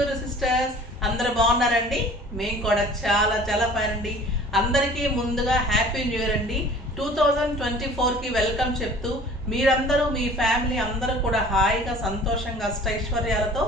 Sindoor sisters అందరూ బాగున్నారండి? మేము కూడా చాలా చాలా ఫైన్ అండి. అందరికీ ముందుగా హ్యాపీ న్యూ ఇయర్ అండి. 2024 కి వెల్కమ్ చెప్తూ మీరందరూ మీ ఫ్యామిలీ అందరూ కూడా హాయిగా సంతోషంగా అష్టైశ్వర్యాలతో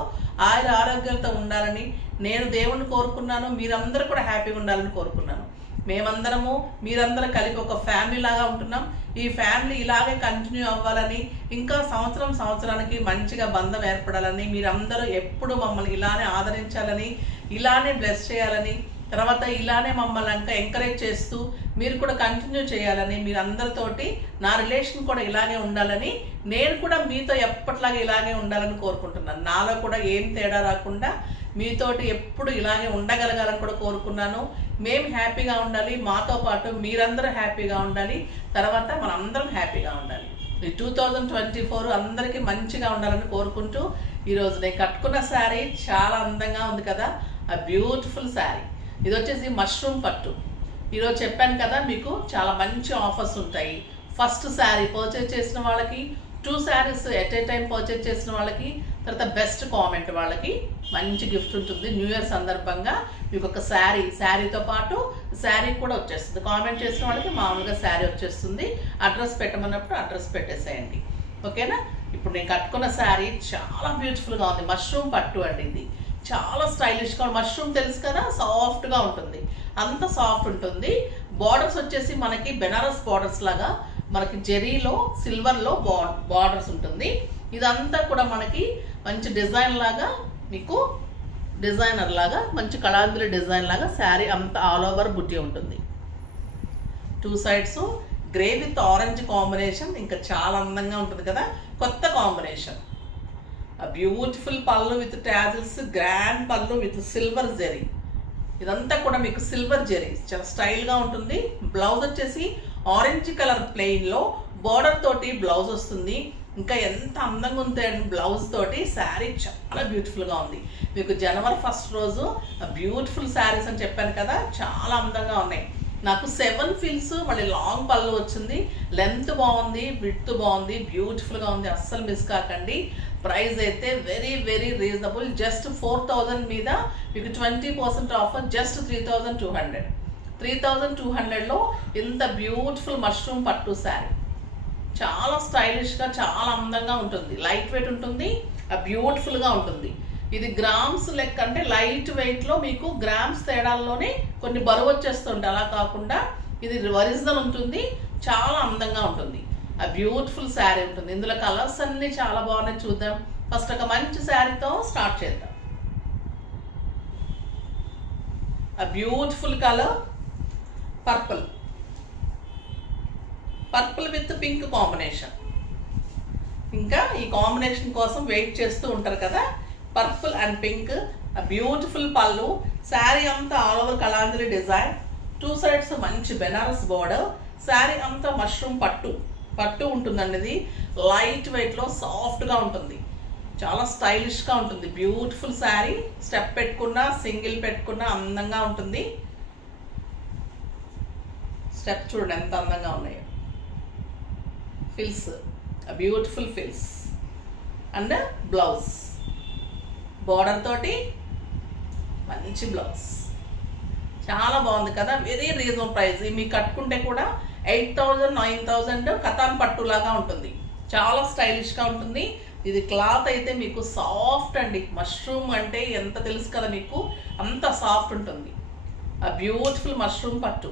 ఆయుర ఆరోగ్యాలతో ఉండాలని నేను దేవుణ్ణి కోరుకున్నాను. మీరందరూ కూడా హ్యాపీగా ఉండాలని కోరుకున్నాను. మేమందరము మీరందరూ కలిపి ఒక ఫ్యామిలీ లాగా ఉంటున్నాం. ఈ ఫ్యామిలీ ఇలాగే కంటిన్యూ అవ్వాలని, ఇంకా సంవత్సరానికి మంచిగా బంధం ఏర్పడాలని, మీరందరూ ఎప్పుడు మమ్మల్ని ఇలానే ఆదరించాలని, ఇలానే బ్లెస్ చేయాలని, తర్వాత ఇలానే మమ్మల్ని ఇంకా ఎంకరేజ్ చేస్తూ మీరు కూడా కంటిన్యూ చేయాలని, మీరందరితోటి నా రిలేషన్ కూడా ఇలాగే ఉండాలని, నేను కూడా మీతో ఎప్పట్లాగే ఇలాగే ఉండాలని కోరుకుంటున్నాను. నాలో కూడా ఏం తేడా రాకుండా మీతోటి ఎప్పుడు ఇలాగే ఉండగలగాలని కూడా కోరుకున్నాను. మేము హ్యాపీగా ఉండాలి, మాతో పాటు మీరందరూ హ్యాపీగా ఉండాలి, తర్వాత మనందరం హ్యాపీగా ఉండాలి. ఈ 2024 అందరికీ మంచిగా ఉండాలని కోరుకుంటూ ఈరోజు నేను కట్టుకున్న శారీ చాలా అందంగా ఉంది కదా. ఆ బ్యూటిఫుల్ శారీ ఇది వచ్చేసి మష్రూమ్ పట్టు. ఈరోజు చెప్పాను కదా మీకు చాలా మంచి ఆఫర్స్ ఉంటాయి. ఫస్ట్ శారీ పర్చేజ్ చేసిన వాళ్ళకి, 2 saris at a time purchase చేసిన వాళ్ళకి, తర్వాత బెస్ట్ కామెంట్ వాళ్ళకి మంచి గిఫ్ట్ ఉంటుంది. న్యూ ఇయర్ సందర్భంగా మీకు ఒక శారీతో పాటు శారీ కూడా వచ్చేస్తుంది. కామెంట్ చేసిన వాళ్ళకి మామూలుగా శారీ వచ్చేస్తుంది. అడ్రస్ పెట్టమన్నప్పుడు అడ్రస్ పెట్టేసేయండి, ఓకేనా? ఇప్పుడు నేను కట్టుకున్న శారీ చాలా బ్యూటిఫుల్గా ఉంది. మష్రూమ్ పట్టు అండి. ఇది చాలా స్టైలిష్గా, మష్రూమ్ తెలుసు కదా, సాఫ్ట్గా ఉంటుంది, అంత సాఫ్ట్ ఉంటుంది. బార్డర్స్ వచ్చేసి మనకి బెనారస్ బార్డర్స్ లాగా మనకి జెరీలో సిల్వర్లో బార్డర్స్ ఉంటుంది. ఇదంతా కూడా మనకి మంచి డిజైన్ లాగా, మీకు డిజైనర్ లాగా మంచి కళాంజలి డిజైన్ లాగా శారీ అంతా ఆల్ ఓవర్ బుట్టి ఉంటుంది. 2 sides grey with orange combination, ఇంకా చాలా అందంగా ఉంటుంది కదా, కొత్త కాంబినేషన్. బ్యూటిఫుల్ పళ్ళు విత్ టాజిల్స్, గ్రాండ్ పళ్ళు విత్ సిల్వర్ జెరీ. ఇదంతా కూడా మీకు సిల్వర్ జెరీ, చాలా స్టైల్గా ఉంటుంది. బ్లౌజ్ వచ్చేసి ఆరెంజ్ కలర్ ప్లెయిన్లో బార్డర్ తోటి బ్లౌజ్ వస్తుంది. ఇంకా ఎంత అందంగా ఉంది అండి బ్లౌజ్ తోటి. శారీ చాలా బ్యూటిఫుల్గా ఉంది. మీకు జనవరి 1 రోజు బ్యూటిఫుల్ శారీస్ అని చెప్పాను కదా, చాలా అందంగా ఉన్నాయి. నాకు 7 ఫీల్స్, మళ్ళీ లాంగ్ పళ్ళు వచ్చింది. లెంత్ బాగుంది, విడ్త్ బాగుంది, బ్యూటిఫుల్గా ఉంది. అస్సలు మిస్ కాకండి. ప్రైస్ అయితే వెరీ వెరీ రీజనబుల్. జస్ట్ 4000 మీద మీకు 20% ఆఫర్, జస్ట్ 3200. 3200లో ఇంత బ్యూటిఫుల్ మష్రూమ్ పట్టు శారీ చాలా స్టైలిష్గా, చాలా అందంగా ఉంటుంది. లైట్ వెయిట్ ఉంటుంది, బ్యూటిఫుల్గా ఉంటుంది. ఇది గ్రామ్స్ లెక్క, అంటే లైట్ వెయిట్లో మీకు గ్రామ్స్ తేడాల్లోనే కొన్ని బరువు వచ్చేస్తుంటాయి. అలా కాకుండా ఇది ఒరిజినల్ ఉంటుంది, చాలా అందంగా ఉంటుంది. ఆ బ్యూటిఫుల్ శారీ ఉంటుంది. ఇందులో కలర్స్ అన్నీ చాలా బాగున్నాయి. చూద్దాం. ఫస్ట్ ఒక మంచి శారీతో స్టార్ట్ చేద్దాం. ఆ beautiful colour purple with pink combination. ఇంకా ఈ కాంబినేషన్ కోసం వెయిట్ చేస్తూ ఉంటారు కదా. పర్పుల్ అండ్ పింక్, బ్యూటిఫుల్ పళ్ళు. శారీ అంతా all over Kalanjali design. 2 sides మంచి బెనారస్ బోర్డర్. శారీ అంతా మష్రూమ్ పట్టు ఉంటుందండి. ఇది లైట్ వెయిట్లో సాఫ్ట్గా ఉంటుంది, చాలా స్టైలిష్గా ఉంటుంది. బ్యూటిఫుల్ శారీ. స్టెప్ పెట్టుకున్నా, సింగిల్ పెట్టుకున్నా అందంగా ఉంటుంది. స్టెప్ చూడండి ఎంత అందంగా ఉన్నాయో. ఫిల్స్, బ్యూటిఫుల్ ఫిల్స్. అండ్ బ్లౌజ్ బార్డర్ తోటి మంచి బ్లౌజ్, చాలా బాగుంది కదా. Very reasonable price. మీకు కట్టుకుంటే కూడా 8000 9000 కతాన్ పట్టులాగా ఉంటుంది. చాలా స్టైలిష్గా ఉంటుంది. ఇది క్లాత్ అయితే మీకు సాఫ్ట్ అండి. మష్రూమ్ అంటే ఎంత తెలుసు కదా మీకు, అంత సాఫ్ట్ ఉంటుంది. ఆ బ్యూటిఫుల్ మష్రూమ్ పట్టు,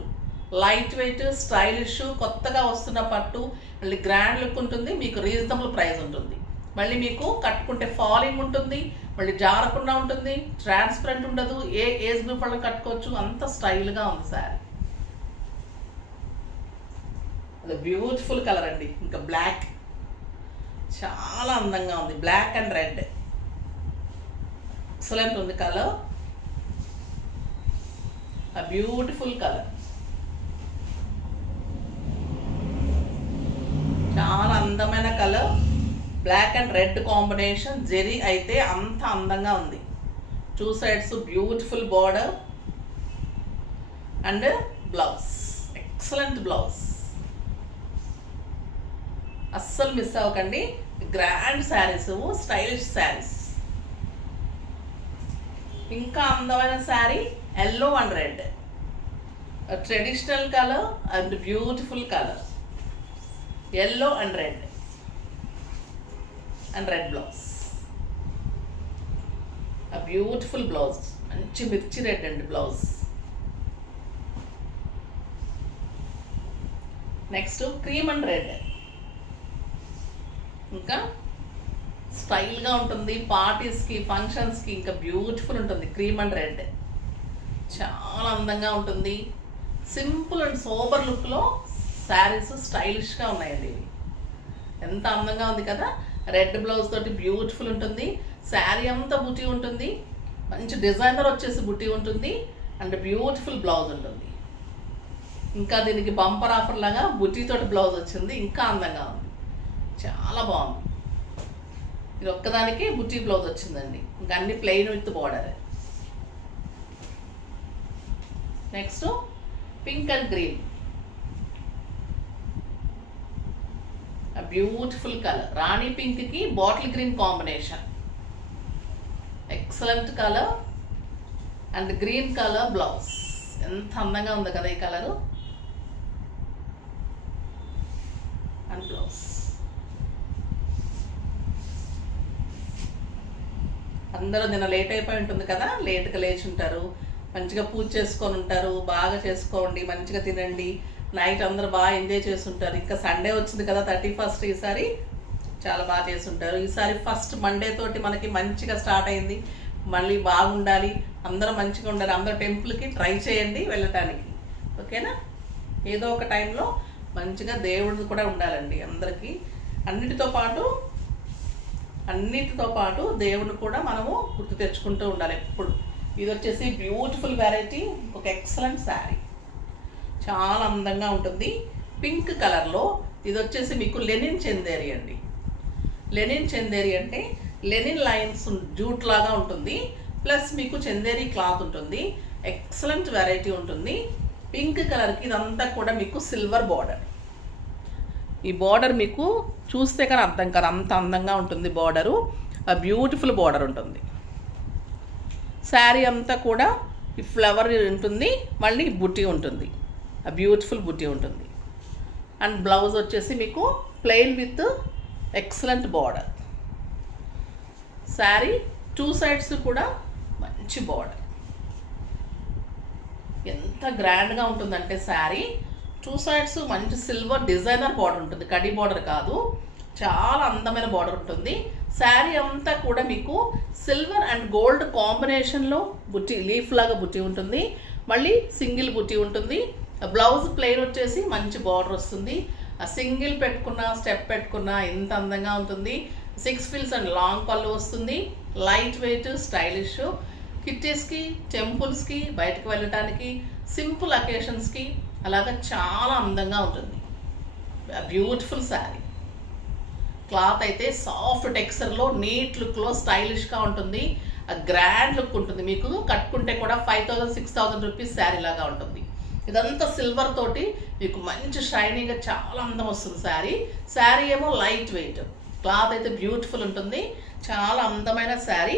లైట్ వెయిట్, స్టైలిష్, కొత్తగా వస్తున్న పట్టు, మళ్ళీ గ్రాండ్ లుక్ ఉంటుంది. మీకు రీజనబుల్ ప్రైస్ ఉంటుంది. మళ్ళీ మీకు కట్టుకుంటే ఫాలింగ్ ఉంటుంది, మళ్ళీ జారకుండా ఉంటుంది, ట్రాన్స్పరెంట్ ఉండదు. ఏ ఏజ్ గ్రూప్ వాళ్ళకి కట్టుకోవచ్చు, అంత స్టైల్గా ఉంది శారీ. అది బ్యూటిఫుల్ కలర్ అండి. ఇంకా బ్లాక్ చాలా అందంగా ఉంది. బ్లాక్ అండ్ రెడ్ ఎక్సలెంట్ ఉంది కలర్. ఆ బ్యూటిఫుల్ కలర్, చాలా అందమైన colour. Black and red combination. జెరీ అయితే అంత అందంగా ఉంది. 2 sides beautiful border and blouse, excellent blouse. అస్సలు మిస్ అవ్వకండి. Grand sarees, stylish sarees. ఇంకా అందమైన sari yellow and red, traditional colour and beautiful colour, yellow and red blouse, beautiful blouse, మంచి మిర్చి రెడ్ అండి blouse. Next cream and red, ఇంకా స్టైల్గా ఉంటుంది పార్టీస్కి ఫంక్షన్స్కి, ఇంకా బ్యూటిఫుల్ ఉంటుంది. క్రీమ్ అండ్ రెడ్ చాలా అందంగా ఉంటుంది. సింపుల్ అండ్ సోబర్ లుక్లో శారీస్ స్టైలిష్గా ఉన్నాయండి ఇవి. ఎంత అందంగా ఉంది కదా. రెడ్ బ్లౌజ్ తోటి బ్యూటిఫుల్ ఉంటుంది. శారీ అంతా బుటీ ఉంటుంది, మంచి డిజైనర్ వచ్చేసి బుటీ ఉంటుంది అండ్ బ్యూటిఫుల్ బ్లౌజ్ ఉంటుంది. ఇంకా దీనికి బంపర్ ఆఫర్ లాగా బుటీ తోటి బ్లౌజ్ వచ్చింది, ఇంకా అందంగా ఉంది, చాలా బాగుంది. ఇది ఒక్కదానికి బుటీ బ్లౌజ్ వచ్చిందండి, ఇంకా అన్ని plain with border. Next pink and green, beautiful colour. రాణి పింక్ కి bottle green combination, excellent colour and green colour blouse. ఎంత అందంగా ఉంది కదా ఈ కలరు అండ్ బ్లౌజ్. అందరూ నిన్న లేట్ అయిపోయి ఉంటుంది కదా, లేట్గా లేచి ఉంటారు, మంచిగా పూజ చేసుకొని ఉంటారు. బాగా చేసుకోండి, మంచిగా తినండి, నైట్ అందరూ బాగా ఎంజాయ్ చేస్తుంటారు. ఇంకా సండే వచ్చింది కదా 31st, ఈసారి చాలా బాగా చేస్తుంటారు. ఈసారి ఫస్ట్ మండే తోటి మనకి మంచిగా స్టార్ట్ అయింది. మళ్ళీ బాగుండాలి, అందరూ మంచిగా ఉండాలి. అందరూ టెంపుల్కి ట్రై చేయండి వెళ్ళటానికి, ఓకేనా. ఏదో ఒక టైంలో మంచిగా దేవుడు కూడా ఉండాలండి అందరికీ. అన్నిటితో పాటు దేవుని కూడా మనము గుర్తు తెచ్చుకుంటూ ఉండాలి ఎప్పుడు. ఇది వచ్చేసి బ్యూటిఫుల్ వెరైటీ, ఒక ఎక్సలెంట్ శారీ, చాలా అందంగా ఉంటుంది. పింక్ కలర్లో ఇది వచ్చేసి మీకు లెనిన్ చందేరి అండి. లెనిన్ చందేరి అంటే లెనిన్ లైన్స్ జూట్ లాగా ఉంటుంది, ప్లస్ మీకు చందేరి క్లాత్ ఉంటుంది. ఎక్సలెంట్ వెరైటీ ఉంటుంది. పింక్ కలర్కి ఇదంతా కూడా మీకు సిల్వర్ బార్డర్. ఈ బార్డర్ మీకు చూస్తే కానీ అర్థం కాదు, అంత అందంగా ఉంటుంది బార్డరు. బ్యూటిఫుల్ బార్డర్ ఉంటుంది. శారీ అంతా కూడా ఈ ఫ్లవర్ ఉంటుంది, మళ్ళీ బుట్టి ఉంటుంది, బ్యూటిఫుల్ బుట్టి ఉంటుంది. అండ్ బ్లౌజ్ వచ్చేసి మీకు plain with excellent border. Sari 2 sides కూడా మంచి బార్డర్. ఎంత గ్రాండ్గా ఉంటుందంటే శారీ 2 సైడ్స్ మంచి సిల్వర్ డిజైనర్ బార్డర్ ఉంటుంది, కడి బార్డర్ కాదు, చాలా అందమైన బార్డర్ ఉంటుంది. శారీ అంతా కూడా మీకు సిల్వర్ అండ్ గోల్డ్ కాంబినేషన్లో బుట్టి, లీఫ్ లాగా బుట్టి ఉంటుంది, మళ్ళీ సింగిల్ బుట్టి ఉంటుంది. బ్లౌజ్ ప్లెయిన్ వచ్చేసి మంచి బార్డర్ వస్తుంది. సింగిల్ పెట్టుకున్నా స్టెప్ పెట్టుకున్నా ఎంత అందంగా ఉంటుంది. 6 ఫిల్స్ అండ్ లాంగ్ పళ్ళు వస్తుంది. లైట్ వెయిట్, స్టైలిష్, కిట్టీస్కి, టెంపుల్స్కి, బయటకు వెళ్ళటానికి, సింపుల్ అకేషన్స్కి అలాగా చాలా అందంగా ఉంటుంది. బ్యూటిఫుల్ శారీ. క్లాత్ అయితే సాఫ్ట్ టెక్స్చర్లో, నీట్ లుక్లో, స్టైలిష్గా ఉంటుంది. గ్రాండ్ లుక్ ఉంటుంది. మీకు కట్టుకుంటే కూడా 5000-6000 రూపీస్ శారీ లాగా ఉంటుంది. ఇదంతా సిల్వర్ తోటి మీకు మంచి షైనీగా చాలా అందం వస్తుంది శారీ. శారీ ఏమో లైట్ వెయిట్, క్లాత్ అయితే బ్యూటిఫుల్ ఉంటుంది. చాలా అందమైన శారీ.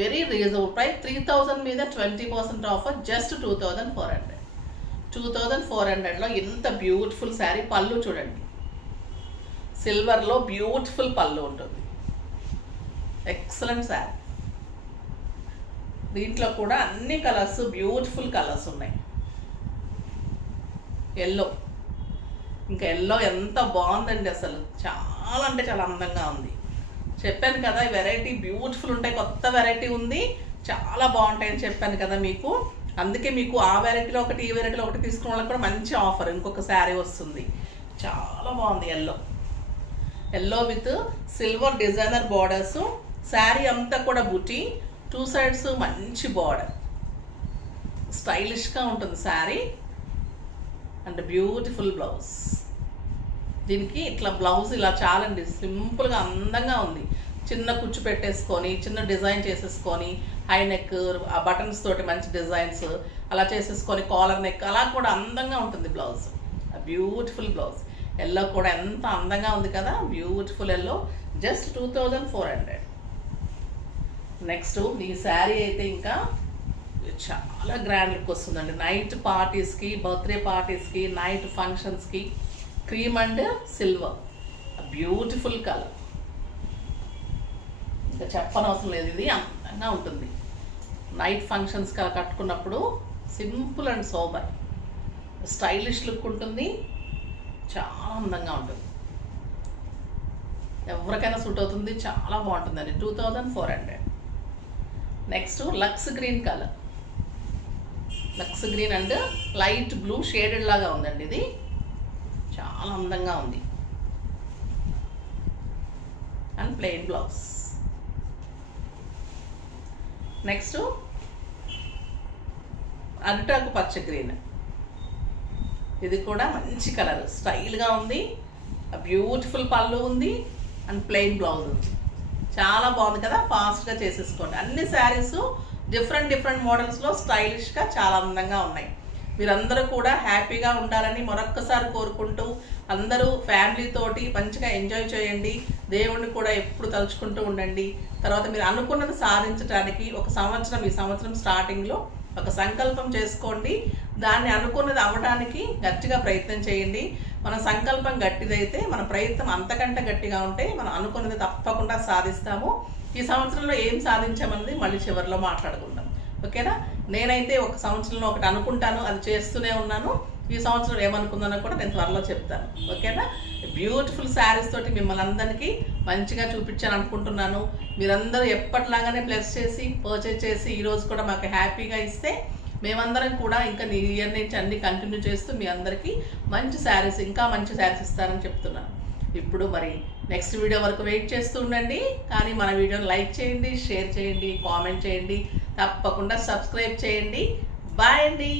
Very reasonable price. 3000 మీద 20% ఆఫర్, జస్ట్ 2400. 2400లో ఇంత బ్యూటిఫుల్ శారీ. పళ్ళు చూడండి, సిల్వర్లో బ్యూటిఫుల్ పళ్ళు ఉంటుంది. ఎక్సలెంట్ శారీ. దీంట్లో కూడా అన్ని కలర్స్ బ్యూటిఫుల్ కలర్స్ ఉన్నాయి. ఎల్లో, ఇంకా ఎల్లో ఎంత బాగుందండి అసలు, చాలా అంటే చాలా అందంగా ఉంది. చెప్పాను కదా ఈ వెరైటీ బ్యూటిఫుల్ ఉంటాయి, కొత్త వెరైటీ ఉంది, చాలా బాగుంటాయని చెప్పాను కదా మీకు. అందుకే మీకు ఆ వెరైటీలో ఒకటి, ఈ వెరైటీలో ఒకటి తీసుకున్న వాళ్ళకి కూడా మంచి ఆఫర్, ఇంకొక శారీ వస్తుంది. చాలా బాగుంది yellow. Yellow with silver designer borders. Sari అంతా కూడా బుటీ, 2 సైడ్స్ మంచి బార్డర్, స్టైలిష్గా ఉంటుంది శారీ. And beautiful blouse. దీనికి ఇట్లా బ్లౌజ్ ఇలా చాలండి, సింపుల్గా అందంగా ఉంది. చిన్న కుచ్చు పెట్టేసుకొని, చిన్న డిజైన్ చేసేసుకొని, హై నెక్, ఆ బటన్స్ తోటి మంచి డిజైన్స్ అలా చేసేసుకొని, కాలర్ నెక్ అలా కూడా అందంగా ఉంటుంది బ్లౌజ్. Beautiful blouse. ఎల్లో కూడా ఎంత అందంగా ఉంది కదా, బ్యూటిఫుల్ ఎల్లో. జస్ట్ 2400. నెక్స్ట్ ఈ శారీ అయితే ఇంకా ఇది చాలా గ్రాండ్ లుక్ వస్తుందండి. నైట్ పార్టీస్కి, బర్త్డే పార్టీస్కి, నైట్ ఫంక్షన్స్కి. Cream and silver, beautiful colour, ఇంకా చెప్పనవసరం లేదు. ఇది అందంగా ఉంటుంది. నైట్ ఫంక్షన్స్ కట్టుకున్నప్పుడు simple and sober, stylish look ఉంటుంది. చాలా అందంగా ఉంటుంది. ఎవరికైనా సూట్ అవుతుంది. చాలా బాగుంటుందండి. 2400. నెక్స్ట్ లక్స్ గ్రీన్ కలర్. లక్స్ green and light blue shaded లాగా ఉందండి. ఇది చాలా అందంగా ఉంది. And plain blouse. నెక్స్ట్ అరిటాకు పచ్చ గ్రీన్. ఇది కూడా మంచి కలర్, స్టైల్గా ఉంది. బ్యూటిఫుల్ పళ్ళు ఉంది అండ్ ప్లెయిన్ బ్లౌజ్ ఉంది. చాలా బాగుంది కదా. ఫాస్ట్గా చేసేసుకోండి. అన్ని శారీస్ డిఫరెంట్ మోడల్స్లో స్టైలిష్గా చాలా అందంగా ఉన్నాయి. మీరందరూ కూడా హ్యాపీగా ఉండాలని మరొక్కసారి కోరుకుంటూ, అందరూ ఫ్యామిలీ తోటి మంచిగా ఎంజాయ్ చేయండి. దేవుణ్ణి కూడా ఎప్పుడు తలుచుకుంటూ ఉండండి. తర్వాత మీరు అనుకున్నది సాధించడానికి ఒక సంవత్సరం, ఈ సంవత్సరం స్టార్టింగ్లో ఒక సంకల్పం చేసుకోండి. దాన్ని అనుకున్నది అవ్వడానికి గట్టిగా ప్రయత్నం చేయండి. మన సంకల్పం గట్టిదైతే మన ప్రయత్నం అంతకంటే గట్టిగా ఉంటే మనం అనుకున్నది తప్పకుండా సాధిస్తాము. ఈ సంవత్సరంలో ఏం సాధించామన్నది మళ్ళీ చివరిలో మాట్లాడుకుందాం. ఓకేనా? నేనైతే ఒక సంవత్సరంలో ఒకటి అనుకుంటాను, అది చేస్తూనే ఉన్నాను. ఈ సంవత్సరం ఏమనుకుందానో కూడా నేను త్వరలో చెప్తాను. ఓకేనా? బ్యూటిఫుల్ శారీస్ తోటి మిమ్మల్ని అందరికీ మంచిగా చూపించాను అనుకుంటున్నాను. మీరందరూ ఎప్పటిలాగానే ప్లస్ చేసి పర్చేజ్ చేసి ఈరోజు కూడా మాకు హ్యాపీగా ఇస్తే మేమందరం కూడా ఇంకా నీ ఇయర్ నుంచి అన్ని కంటిన్యూ చేస్తూ మీ అందరికీ మంచి శారీస్, ఇంకా మంచి శారీస్ ఇస్తారని చెప్తున్నాను. ఇప్పుడు మరి నెక్స్ట్ వీడియో వరకు వెయిట్ చేస్తూ ఉండండి. కానీ మన వీడియోని లైక్ చేయండి, షేర్ చేయండి, కామెంట్ చేయండి, తప్పకుండా సబ్స్క్రైబ్ చేయండి. బాయ్ అండి.